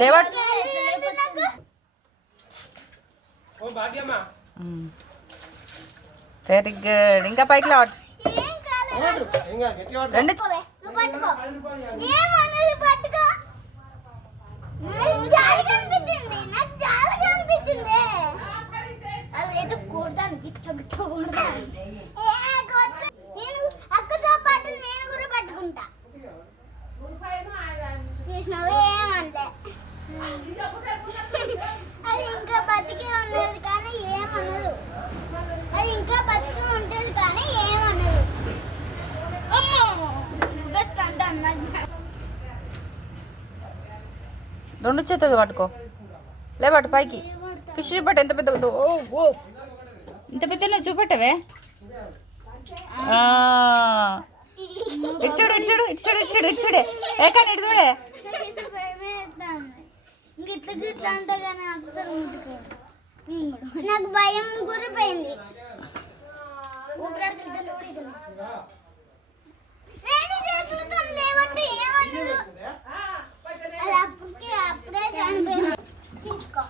Layout very good. ఇంకా పైకి layout. రెండు అక్కతో పాటు నేను కూడా పట్టుకుంటా. చూసినావు ఏమనలే. అది ఇంకా బతికే ఉన్నది కానీ ఏమనదు. అది ఇంకా బతికి ఉంటుంది కానీ ఏమనదు. రెండు చేతులు పట్టుకో. లేవట్టు పైకి. ఫిష్ చూపట్టు ఎంత పెద్ద ఉందో. ఓ ఓ ఇంత పెద్ద చూపట్టవే. ఇటు చూడు ఇటు చూడు ఇటు చూడు ఇటు చూడు ఇటు చూడే. ఏకాని ఇటు చూడే. నాకు భయం గురిపోయింది. అప్పుడే చనిపోయింది. తీసుకో.